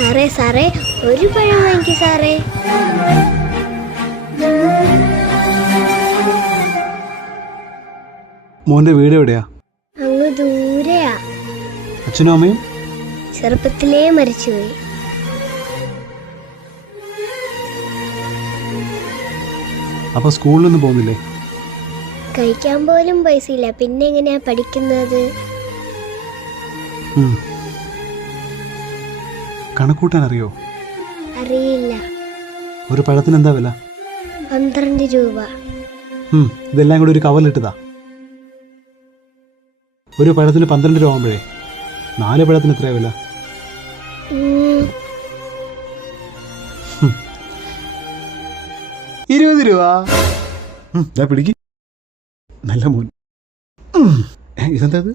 സാറേ സാറേ ഒരു പഴം വാങ്ങിക്കും സാറേ. മോന്റെ വീട് എവിടെയാ? അങ്ങ് ദൂരെയാ. അച്ഛനും അമ്മയും? ചെറുപ്പത്തിലേ മരിച്ചുപോയി. അപ്പൊ സ്കൂളിലൊന്നും പോകുന്നില്ലേ? കഴിക്കാൻ പോലും പൈസ ഇല്ല പിന്നെ എങ്ങനെയാ പഠിക്കുന്നത്. കണക്കൂട്ടാൻ അറിയോ അറിയില്ല. ഒരു പഴത്തിന് എന്താ വില? പന്ത്രണ്ട് രൂപ. ഇതെല്ലാം കൂടി ഒരു കവറിലിട്ടതാ. ഒരു പഴത്തിന് പന്ത്രണ്ട് രൂപ ആകുമ്പോഴേ നാല് പഴത്തിന് എത്രയാ വില? ഇരുപത് രൂപ. പിടിക്ക്. നല്ല മോൻ. ഇതെന്താ ഇത്?